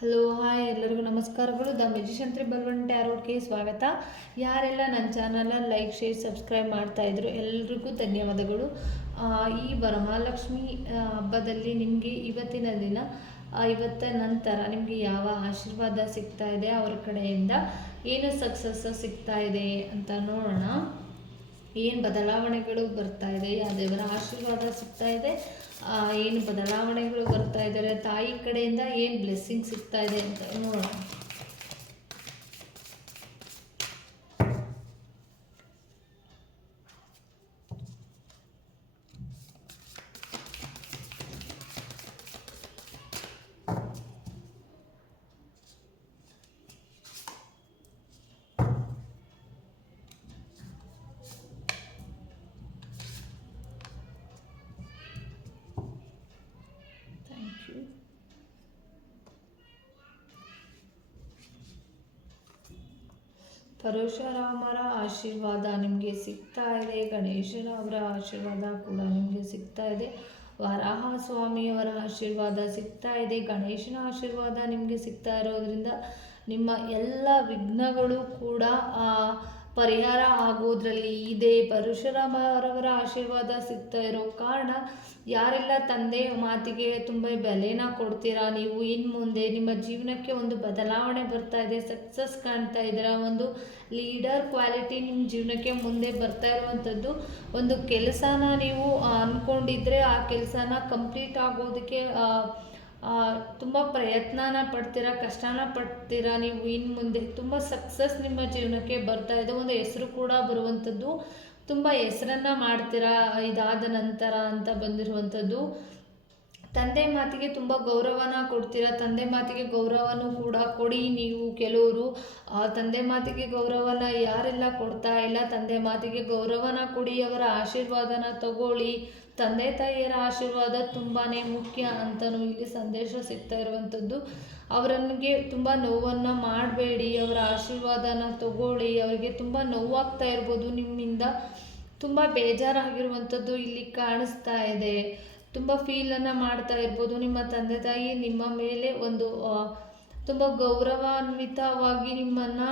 Hello, hi ಎಲ್ಲರಿಗೂ ನಮಸ್ಕಾರಗಳು. The magician triple one ಟ್ಯಾರೋಟ್ಗೆ ಸ್ವಾಗತ. ಯಾರೆಲ್ಲ ನನ್ನ ಚಾನಲ್ನ ಲೈಕ್, ಶೇರ್, ಸಬ್ಸ್ಕ್ರೈಬ್ ಮಾಡ್ತಾ ಇದ್ರು ಎಲ್ರಿಗೂ ಧನ್ಯವಾದಗಳು. ಈ ವರಮಹಾಲಕ್ಷ್ಮಿ ಹಬ್ಬದಲ್ಲಿ ನಿಮಗೆ ಇವತ್ತಿನ ದಿನ ಇವತ್ತ ನಂತರ ನಿಮಗೆ ಯಾವ ಆಶೀರ್ವಾದ ಸಿಗ್ತಾ ಇದೆ ಅವರ ಕಡೆಯಿಂದ? ಏನು ಸಕ್ಸಸ್ ಸಿಗ್ತಾ ಇದೆ ಅಂತ ನೋಡೋಣ. ಏನು ಬದಲಾವಣೆಗಳು ಬರ್ತಾ ಇದೆ? ಆ ದೇವರ ಆಶೀರ್ವಾದ ಸಿಗ್ತಾ ಇದೆ? ಏನು ಬದಲಾವಣೆಗಳು ಬರ್ತಾ ಇದ್ದಾರೆ ತಾಯಿ ಕಡೆಯಿಂದ ಏನು ಬ್ಲೆಸ್ಸಿಂಗ್ ಸಿಗ್ತಾ ಇದೆ ಅಂತ ನೋಡೋಣ. ಪರಶುರಾಮರ ಆಶೀರ್ವಾದ ನಿಮಗೆ ಸಿಗ್ತಾ ಇದೆ. ಗಣೇಶನ ಅವರ ಆಶೀರ್ವಾದ ಕೂಡ ನಿಮಗೆ ಸಿಗ್ತಾ ಇದೆ. ವರಾಹ ಸ್ವಾಮಿಯವರ ಆಶೀರ್ವಾದ ಸಿಗ್ತಾ ಇದೆ. ಗಣೇಶನ ಆಶೀರ್ವಾದ ನಿಮಗೆ ಸಿಗ್ತಾ ಇರೋದ್ರಿಂದ ನಿಮ್ಮ ಎಲ್ಲ ವಿಘ್ನಗಳು ಕೂಡ ಆ, ಪರಿಹಾರ ಆಗೋದ್ರಲ್ಲಿ ಇದೆ. ಪರಶುರಾಮ ಅವರವರ ಆಶೀರ್ವಾದ ಸಿಗ್ತಾ ಇರೋ ಕಾರಣ ಯಾರೆಲ್ಲ ತಂದೆ ಮಾತಿಗೆ ತುಂಬ ಬೆಲೆನ ಕೊಡ್ತೀರಾ? ನೀವು ಇನ್ ಮುಂದೆ ನಿಮ್ಮ ಜೀವನಕ್ಕೆ ಒಂದು ಬದಲಾವಣೆ ಬರ್ತಾ ಇದೆ, ಸಕ್ಸಸ್ ಕಾಣ್ತಾ ಇದ್ದೀರಾ? ಒಂದು ಲೀಡರ್ ಕ್ವಾಲಿಟಿ ನಿಮ್ಮ ಜೀವನಕ್ಕೆ ಮುಂದೆ ಬರ್ತಾ ಇರುವಂಥದ್ದು ಒಂದು ಕೆಲಸನ ನೀವು ಅಂದ್ಕೊಂಡಿದ್ರೆ ಆ ಕೆಲಸನ ಕಂಪ್ಲೀಟ್ ಆಗೋದಕ್ಕೆ ತುಂಬ ಪ್ರಯತ್ನನ ಪಡ್ತೀರಾ, ಕಷ್ಟನ ಪಡ್ತೀರಾ, ನೀವು ಇನ್ನು ಮುಂದೆ ತುಂಬ ಸಕ್ಸಸ್ ನಿಮ್ಮ ಜೀವನಕ್ಕೆ ಬರ್ತಾ ಇದೆ, ಒಂದು ಹೆಸರು ಕೂಡ ಬರುವಂಥದ್ದು ತುಂಬ ಹೆಸರನ್ನ ಮಾಡ್ತೀರಾ, ಇದಾದ ನಂತರ ಅಂತ ಬಂದಿರುವಂಥದ್ದು ತಂದೆ ಮಾತಿಗೆ ತುಂಬ ಗೌರವನ ಕೊಡ್ತೀರ? ತಂದೆ ಮಾತಿಗೆ ಗೌರವನೂ ಕೂಡ ಕೊಡಿ ನೀವು ಕೆಲವರು. ತಂದೆ ಮಾತಿಗೆ ಗೌರವನ ಯಾರೆಲ್ಲ ಕೊಡ್ತಾ ಇಲ್ಲ? ತಂದೆ ಮಾತಿಗೆ ಗೌರವನ ಕೊಡಿ, ಅವರ ಆಶೀರ್ವಾದನ ತಗೊಳ್ಳಿ. ತಂದೆ ತಾಯಿಯರ ಆಶೀರ್ವಾದ ತುಂಬಾ ಮುಖ್ಯ ಅಂತಲೂ ಇಲ್ಲಿ ಸಂದೇಶ ಸಿಗ್ತಾ ಇರುವಂಥದ್ದು. ಅವರನ್ಗೆ ತುಂಬ ನೋವನ್ನು ಮಾಡಬೇಡಿ, ಅವರ ಆಶೀರ್ವಾದನ ತಗೊಳ್ಳಿ. ಅವರಿಗೆ ತುಂಬ ನೋವಾಗ್ತಾ ಇರ್ಬೋದು ನಿಮ್ಮಿಂದ. ತುಂಬ ಬೇಜಾರಾಗಿರುವಂಥದ್ದು ಇಲ್ಲಿ ಕಾಣಿಸ್ತಾ ಇದೆ. ತುಂಬ ಫೀಲನ್ನು ಮಾಡ್ತಾ ಇರ್ಬೋದು. ನಿಮ್ಮ ತಂದೆ ತಾಯಿ ನಿಮ್ಮ ಮೇಲೆ ಒಂದು ತುಂಬ ಗೌರವಾನ್ವಿತವಾಗಿ ನಿಮ್ಮನ್ನು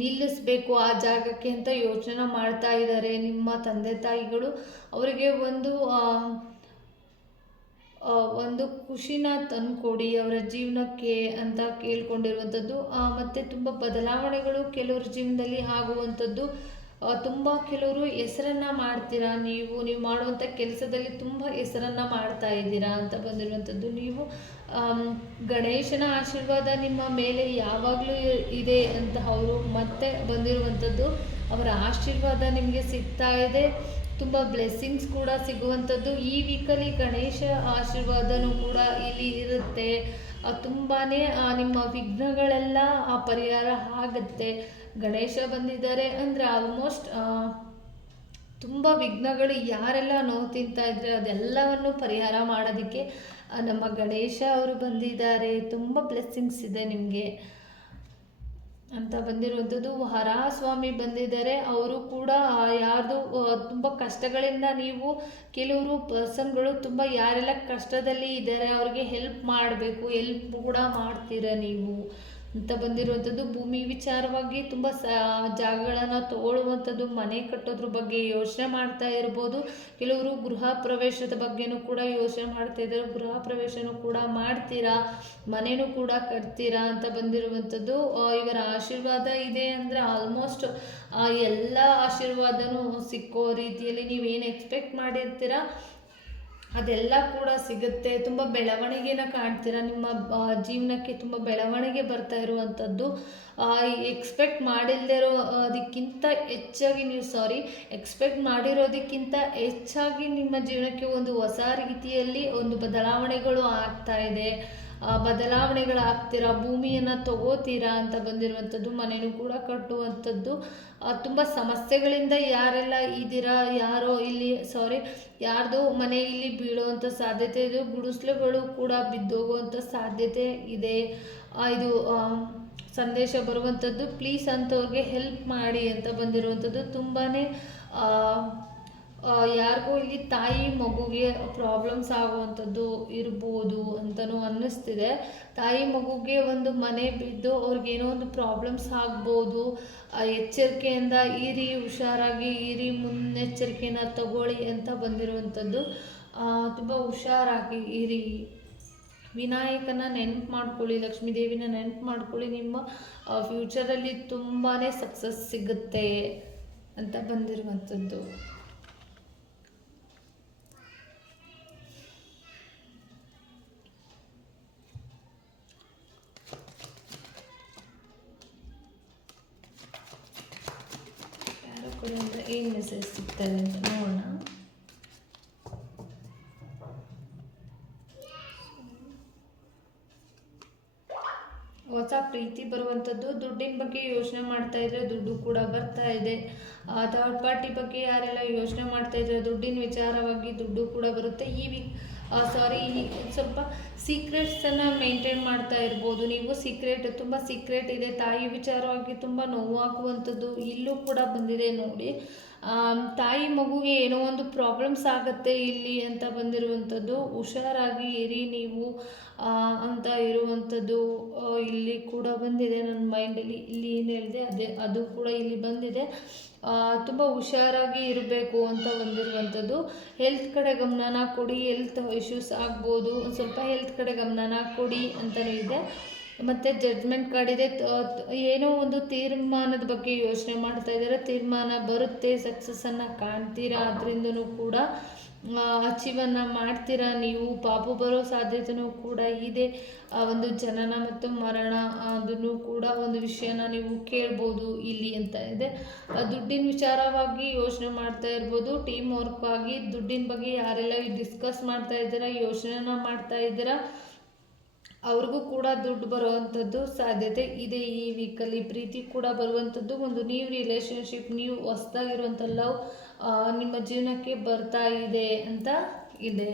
ನಿಲ್ಲಿಸಬೇಕು ಆ ಜಾಗಕ್ಕೆ ಅಂತ ಯೋಚನೆ ಮಾಡ್ತಾ ಇದ್ದಾರೆ. ನಿಮ್ಮ ತಂದೆ ತಾಯಿಗಳು ಅವರಿಗೆ ಒಂದು ಒಂದು ಖುಷಿನ ತಂದುಕೊಡಿ, ಅವರ ಜೀವನಕ್ಕೆ ಅಂತ ಕೇಳ್ಕೊಂಡಿರುವಂಥದ್ದು. ಮತ್ತು ತುಂಬ ಬದಲಾವಣೆಗಳು ಕೆಲವ್ರ ಜೀವನದಲ್ಲಿ ಆಗುವಂಥದ್ದು. ತುಂಬ ಕೆಲವರು ಹೆಸರನ್ನ ಮಾಡ್ತೀರಾ? ನೀವು ನೀವು ಮಾಡುವಂಥ ಕೆಲಸದಲ್ಲಿ ತುಂಬ ಹೆಸರನ್ನ ಮಾಡ್ತಾ ಇದ್ದೀರಾ ಅಂತ ಬಂದಿರುವಂಥದ್ದು. ನೀವು ಗಣೇಶನ ಆಶೀರ್ವಾದ ನಿಮ್ಮ ಮೇಲೆ ಯಾವಾಗಲೂ ಇದೆ ಅಂತ ಅವರು ಮತ್ತೆ ಬಂದಿರುವಂಥದ್ದು. ಅವರ ಆಶೀರ್ವಾದ ನಿಮಗೆ ಸಿಗ್ತಾ ಇದೆ. ತುಂಬ ಬ್ಲೆಸ್ಸಿಂಗ್ಸ್ ಕೂಡ ಸಿಗುವಂಥದ್ದು. ಈ ವೀಕಲ್ಲಿ ಗಣೇಶ ಆಶೀರ್ವಾದನೂ ಕೂಡ ಇಲ್ಲಿ ಇರುತ್ತೆ. ತುಂಬಾ ನಿಮ್ಮ ವಿಘ್ನಗಳೆಲ್ಲ ಪರಿಹಾರ ಆಗುತ್ತೆ. ಗಣೇಶ ಬಂದಿದ್ದಾರೆ ಅಂದರೆ ಆಲ್ಮೋಸ್ಟ್ ತುಂಬ ವಿಘ್ನಗಳು ಯಾರೆಲ್ಲ ನೋವು ತಿಂತಾ ಇದ್ರೆ ಅದೆಲ್ಲವನ್ನು ಪರಿಹಾರ ಮಾಡೋದಕ್ಕೆ ನಮ್ಮ ಗಣೇಶ ಅವರು ಬಂದಿದ್ದಾರೆ. ತುಂಬ ಬ್ಲೆಸ್ಸಿಂಗ್ಸ್ ಇದೆ ನಿಮಗೆ. ಅಂತ ಬಂದಿರುವಂಥದ್ದು. ಹರಾ ಸ್ವಾಮಿ ಬಂದಿದ್ದಾರೆ. ಅವರು ಕೂಡ ಯಾರ್ದು ತುಂಬ ಕಷ್ಟಗಳಿಂದ ನೀವು ಕೆಲವರು ಪರ್ಸನ್ಗಳು ತುಂಬ ಯಾರೆಲ್ಲ ಕಷ್ಟದಲ್ಲಿ ಇದ್ದಾರೆ, ಅವ್ರಿಗೆ ಹೆಲ್ಪ್ ಮಾಡಬೇಕು, ಹೆಲ್ಪ್ ಕೂಡ ಮಾಡ್ತೀರ ನೀವು? ಅಂತ ಬಂದಿರುವಂಥದ್ದು. ಭೂಮಿ ವಿಚಾರವಾಗಿ ತುಂಬ ಸ, ಜಾಗಗಳನ್ನು ತಗೊಳ್ಳುವಂಥದ್ದು ಮನೆ ಕಟ್ಟೋದ್ರ ಬಗ್ಗೆ ಯೋಚನೆ ಮಾಡ್ತಾ ಇರ್ಬೋದು. ಕೆಲವರು ಗೃಹ ಪ್ರವೇಶದ ಬಗ್ಗೆನೂ ಕೂಡ ಯೋಚನೆ ಮಾಡ್ತಾ ಇದ್ದಾರೆ. ಗೃಹ ಪ್ರವೇಶನೂ ಕೂಡ ಮಾಡ್ತೀರಾ? ಮನೆಯೂ ಕೂಡ ಕಟ್ತೀರಾ ಅಂತ ಬಂದಿರುವಂಥದ್ದು. ಇವರ ಆಶೀರ್ವಾದ ಇದೆ ಅಂದರೆ ಆಲ್ಮೋಸ್ಟ್ ಎಲ್ಲ ಆಶೀರ್ವಾದನೂ ಸಿಕ್ಕೋ ರೀತಿಯಲ್ಲಿ ನೀವೇನು ಎಕ್ಸ್ಪೆಕ್ಟ್ ಮಾಡಿರ್ತೀರಾ? ಅದೆಲ್ಲ ಕೂಡ ಸಿಗುತ್ತೆ. ತುಂಬ ಬೆಳವಣಿಗೆನ ಕಾಣ್ತೀರಾ? ನಿಮ್ಮ ಜೀವನಕ್ಕೆ ತುಂಬ ಬೆಳವಣಿಗೆ ಬರ್ತಾ ಇರುವಂಥದ್ದು. ಎಕ್ಸ್ಪೆಕ್ಟ್ ಮಾಡಿಲ್ಲದೆ ಅದಕ್ಕಿಂತ ಹೆಚ್ಚಾಗಿ ನೀವು ಸಾರಿ ಎಕ್ಸ್ಪೆಕ್ಟ್ ಮಾಡಿರೋದಕ್ಕಿಂತ ಹೆಚ್ಚಾಗಿ ನಿಮ್ಮ ಜೀವನಕ್ಕೆ ಒಂದು ಹೊಸ ರೀತಿಯಲ್ಲಿ ಒಂದು ಬದಲಾವಣೆಗಳು ಆಗ್ತಾ ಇದೆ. ಬದಲಾವಣೆಗಳಾಗ್ತೀರಾ, ಭೂಮಿಯನ್ನು ತಗೋತೀರಾ ಅಂತ ಬಂದಿರುವಂಥದ್ದು ಮನೆಯೂ ಕೂಡ ಕಟ್ಟುವಂಥದ್ದು. ತುಂಬ ಸಮಸ್ಯೆಗಳಿಂದ ಯಾರೆಲ್ಲ ಇದ್ದೀರಾ, ಯಾರೋ ಇಲ್ಲಿ ಸಾರಿ ಯಾರ್ದೋ ಮನೆ ಇಲ್ಲಿ ಬೀಳುವಂಥ ಸಾಧ್ಯತೆ ಇದೆ, ಗುಡಿಸ್ಲುಗಳು ಕೂಡ ಬಿದ್ದೋಗುವಂಥ ಸಾಧ್ಯತೆ ಇದೆ. ಇದು ಸಂದೇಶ ಬರುವಂಥದ್ದು ಪ್ಲೀಸ್ ಅಂತವ್ರಿಗೆ ಹೆಲ್ಪ್ ಮಾಡಿ ಅಂತ ಬಂದಿರುವಂಥದ್ದು. ತುಂಬಾ ಯಾರಿಗೂ ಇಲ್ಲಿ ತಾಯಿ ಮಗುಗೆ ಪ್ರಾಬ್ಲಮ್ಸ್ ಆಗುವಂಥದ್ದು ಇರ್ಬೋದು ಅಂತಲೂ ಅನ್ನಿಸ್ತಿದೆ. ತಾಯಿ, ಮಗುಗೆ ಒಂದು ಮನೆ ಬಿದ್ದು ಅವ್ರಿಗೇನೋ ಒಂದು ಪ್ರಾಬ್ಲಮ್ಸ್ ಆಗ್ಬೋದು. ಎಚ್ಚರಿಕೆಯಿಂದ ಇರಿ, ಹುಷಾರಾಗಿ ಇರಿ, ಮುನ್ನೆಚ್ಚರಿಕೆನ ತಗೊಳ್ಳಿ ಅಂತ ಬಂದಿರುವಂಥದ್ದು. ತುಂಬ ಹುಷಾರಾಗಿ ಇರಿ. ವಿನಾಯಕನ ನೆನ್ಪು ಮಾಡ್ಕೊಳ್ಳಿ ಲಕ್ಷ್ಮೀ ದೇವಿನ ನೆನಪು ಮಾಡ್ಕೊಳ್ಳಿ. ನಿಮ್ಮ ಫ್ಯೂಚರಲ್ಲಿ ತುಂಬಾ ಸಕ್ಸಸ್ ಸಿಗುತ್ತೆ ಅಂತ ಬಂದಿರುವಂಥದ್ದು. ಮೆಸೇಜ್ ಸಿಗ್ತದೆ ಅಂತ ನೋಡೋಣ ಹೊಸ ಪ್ರೀತಿ ಬರುವಂಥದ್ದು, ದುಡ್ಡಿನ ಬಗ್ಗೆ ಯೋಚನೆ ಮಾಡ್ತಾ ಇದ್ರೆ ದುಡ್ಡು ಕೂಡ ಬರ್ತಾ ಇದೆ. ಥರ್ಡ್ ಪಾರ್ಟಿ ಬಗ್ಗೆ ಯಾರೆಲ್ಲ ಯೋಚನೆ ಮಾಡ್ತಾ ಇದ್ರೆ, ದುಡ್ಡಿನ ವಿಚಾರವಾಗಿ ದುಡ್ಡು ಕೂಡ ಬರುತ್ತೆ. ಈ ವಿ ಸಾರಿ ಸ್ವಲ್ಪ ಸೀಕ್ರೆಟ್ಸನ್ನು ಮೇಂಟೈನ್ ಮಾಡ್ತಾ ಇರ್ಬೋದು. ನೀವು ಸೀಕ್ರೆಟ್ ತುಂಬ ಸೀಕ್ರೆಟ್ ಇದೆ. ತಾಯಿ ವಿಚಾರವಾಗಿ ತುಂಬ ನೋವಾಗುವಂಥದ್ದು ಇಲ್ಲೂ ಕೂಡ ಬಂದಿದೆ ನೋಡಿ. ತಾಯಿ ಮಗುಗೆ ಏನೋ ಒಂದು ಪ್ರಾಬ್ಲಮ್ಸ್ ಆಗುತ್ತೆ ಇಲ್ಲಿ ಅಂತ ಬಂದಿರುವಂಥದ್ದು, ಹುಷಾರಾಗಿ ಇರಿ ನೀವು ಅಂತ ಇರುವಂಥದ್ದು ಇಲ್ಲಿ ಕೂಡ ಬಂದಿದೆ ನನ್ನ ಮೈಂಡಲ್ಲಿ ಇಲ್ಲಿ ಏನು ಹೇಳಿದೆ, ಅದೇ, ಅದು ಕೂಡ ಇಲ್ಲಿ ಬಂದಿದೆ. ತುಂಬ ಹುಷಾರಾಗಿ ಇರಬೇಕು ಅಂತ ಬಂದಿರುವಂಥದ್ದು. ಹೆಲ್ತ್ ಕಡೆ ಗಮನನ ಕೊಡಿ ಹೆಲ್ತ್ ಇಶ್ಯೂಸ್ ಆಗ್ಬೋದು. ಒಂದು ಸ್ವಲ್ಪ ಹೆಲ್ತ್ ಕಡೆ ಗಮನನ ಕೊಡಿ ಅಂತಲೂ ಇದೆ. ಮತ್ತು ಜಡ್ಜ್ಮೆಂಟ್ ಇದೆ. ಏನೋ ಒಂದು ತೀರ್ಮಾನದ ಬಗ್ಗೆ ಯೋಚನೆ ಮಾಡ್ತಾ ಇದ್ದಾರೆ. ತೀರ್ಮಾನ ಬರುತ್ತೆ ಸಕ್ಸಸ್ಸನ್ನು ಕಾಣ್ತೀರಾ ಅದರಿಂದನೂ ಕೂಡ ಅಚೀವನ್ನು ಮಾಡ್ತೀರಾ ನೀವು, ಪಾಪು ಬರೋ ಸಾಧ್ಯತೆಯೂ ಕೂಡ ಇದೆ. ಆ, ಒಂದು ಜನನ ಮತ್ತು ಮರಣ, ಅದನ್ನು ಕೂಡ ಒಂದು ವಿಷಯನ ನೀವು ಕೇಳ್ಬೋದು ಇಲ್ಲಿ ಅಂತ ಇದೆ. ದುಡ್ಡಿನ ವಿಚಾರವಾಗಿ ಯೋಚನೆ ಮಾಡ್ತಾ ಇರ್ಬೋದು. ಟೀಮ್ ವರ್ಕ್ ಆಗಿ ದುಡ್ಡಿನ ಬಗ್ಗೆ ಯಾರೆಲ್ಲ ಡಿಸ್ಕಸ್ ಮಾಡ್ತಾ ಇದ್ದೀರಾ, ಯೋಚನೆನ ಮಾಡ್ತಾ ಇದ್ದೀರಾ ಅವ್ರಿಗೂ ಕೂಡ ದುಡ್ಡು ಬರುವಂಥದ್ದು ಸಾಧ್ಯತೆ ಇದೆ. ಈ ವೀಕಲ್ಲಿ ಪ್ರೀತಿ ಕೂಡ ಬರುವಂಥದ್ದು. ಒಂದು ನೀವು ರಿಲೇಶನ್ಶಿಪ್ ನೀವು ಹೊಸ್ದಾಗಿರುವಂಥ ಲವ್ ನಿಮ್ಮ ಜೀವನಕ್ಕೆ ಬರ್ತಾ ಇದೆ ಅಂತ ಇದೆ.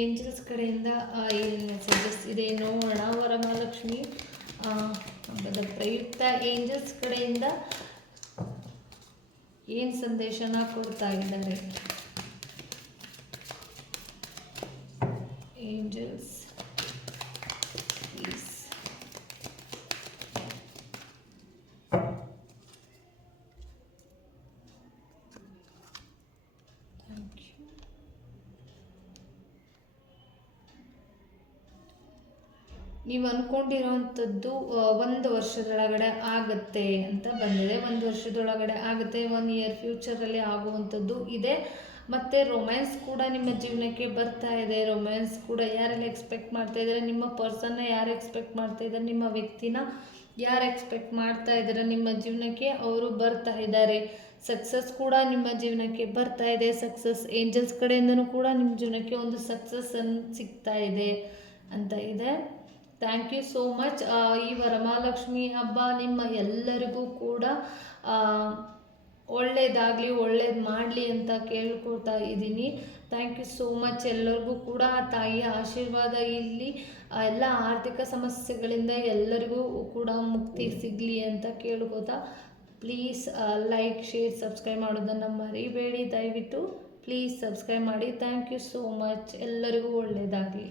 ಏಂಜಲ್ಸ್ ಕಡೆಯಿಂದ ಏನು ಮೆಸೇಜಸ್ ಇದೆ. ನೋಡೋಣ, ವರಮಹಾಲಕ್ಷ್ಮಿ ಹಬ್ಬದ ಪ್ರಯುಕ್ತ ಏಂಜಲ್ಸ್ ಕಡೆಯಿಂದ ಏನು ಸಂದೇಶನ ಕೊಡ್ತಾ ಇದ್ದಾರೆ? Angels please ನೀವು ಅಂದ್ಕೊಂಡಿರೋವಂಥದ್ದು ಒಂದು ವರ್ಷದೊಳಗಡೆ ಆಗುತ್ತೆ ಅಂತ ಬಂದಿದೆ. ಒಂದು ವರ್ಷದೊಳಗಡೆ ಆಗುತ್ತೆ ಒನ್ ಇಯರ್ ಫ್ಯೂಚರಲ್ಲಿ ಆಗುವಂಥದ್ದು ಇದೆ. ಮತ್ತು ರೊಮ್ಯಾನ್ಸ್ ಕೂಡ ನಿಮ್ಮ ಜೀವನಕ್ಕೆ ಬರ್ತಾ ಇದೆ. ರೊಮ್ಯಾನ್ಸ್ ಕೂಡ ಯಾರೆಲ್ಲ ಎಕ್ಸ್ಪೆಕ್ಟ್ ಮಾಡ್ತಾ ಇದ್ದಾರೆ? ನಿಮ್ಮ ಪರ್ಸನ್ನ ಯಾರು ಎಕ್ಸ್ಪೆಕ್ಟ್ ಮಾಡ್ತಾ ಇದ್ದಾರೆ? ನಿಮ್ಮ ವ್ಯಕ್ತಿನ ಯಾರು ಎಕ್ಸ್ಪೆಕ್ಟ್ ಮಾಡ್ತಾ ಇದ್ದಾರೆ? ನಿಮ್ಮ ಜೀವನಕ್ಕೆ ಅವರು ಬರ್ತಾ ಇದ್ದಾರೆ. ಸಕ್ಸಸ್ ಕೂಡ ನಿಮ್ಮ ಜೀವನಕ್ಕೆ ಬರ್ತಾ ಇದೆ. ಸಕ್ಸಸ್ ಏಂಜಲ್ಸ್ ಕಡೆಯಿಂದನೂ ಕೂಡ ನಿಮ್ಮ ಜೀವನಕ್ಕೆ ಒಂದು ಸಕ್ಸಸ್ ಸಿಗ್ತಾ ಇದೆ ಅಂತ ಇದೆ. ಥ್ಯಾಂಕ್ ಯು ಸೋ ಮಚ್ ಈ ವರಮಹಾಲಕ್ಷ್ಮಿ ಹಬ್ಬ ನಿಮ್ಮ ಎಲ್ಲರಿಗೂ ಕೂಡ ಒಳ್ಳೇದಾಗಲಿ, ಒಳ್ಳೇದು ಮಾಡಲಿ ಅಂತ ಕೇಳ್ಕೊಳ್ತಾ ಇದ್ದೀನಿ. ಥ್ಯಾಂಕ್ ಯು ಸೋ ಮಚ್ ಎಲ್ಲರಿಗೂ ಕೂಡ. ಆ ತಾಯಿಯ ಆಶೀರ್ವಾದ ಇಲ್ಲಿ. ಎಲ್ಲ ಆರ್ಥಿಕ ಸಮಸ್ಯೆಗಳಿಂದ ಎಲ್ಲರಿಗೂ ಕೂಡ ಮುಕ್ತಿ ಸಿಗಲಿ ಅಂತ ಕೇಳ್ಕೊತಾ. ಪ್ಲೀಸ್ ಲೈಕ್ ಶೇರ್ ಸಬ್ಸ್ಕ್ರೈಬ್ ಮಾಡೋದನ್ನು ಮರಿಬೇಡಿ. ದಯವಿಟ್ಟು ಪ್ಲೀಸ್ ಸಬ್ಸ್ಕ್ರೈಬ್ ಮಾಡಿ. ಥ್ಯಾಂಕ್ ಯು ಸೋ ಮಚ್ ಎಲ್ಲರಿಗೂ ಒಳ್ಳೆಯದಾಗಲಿ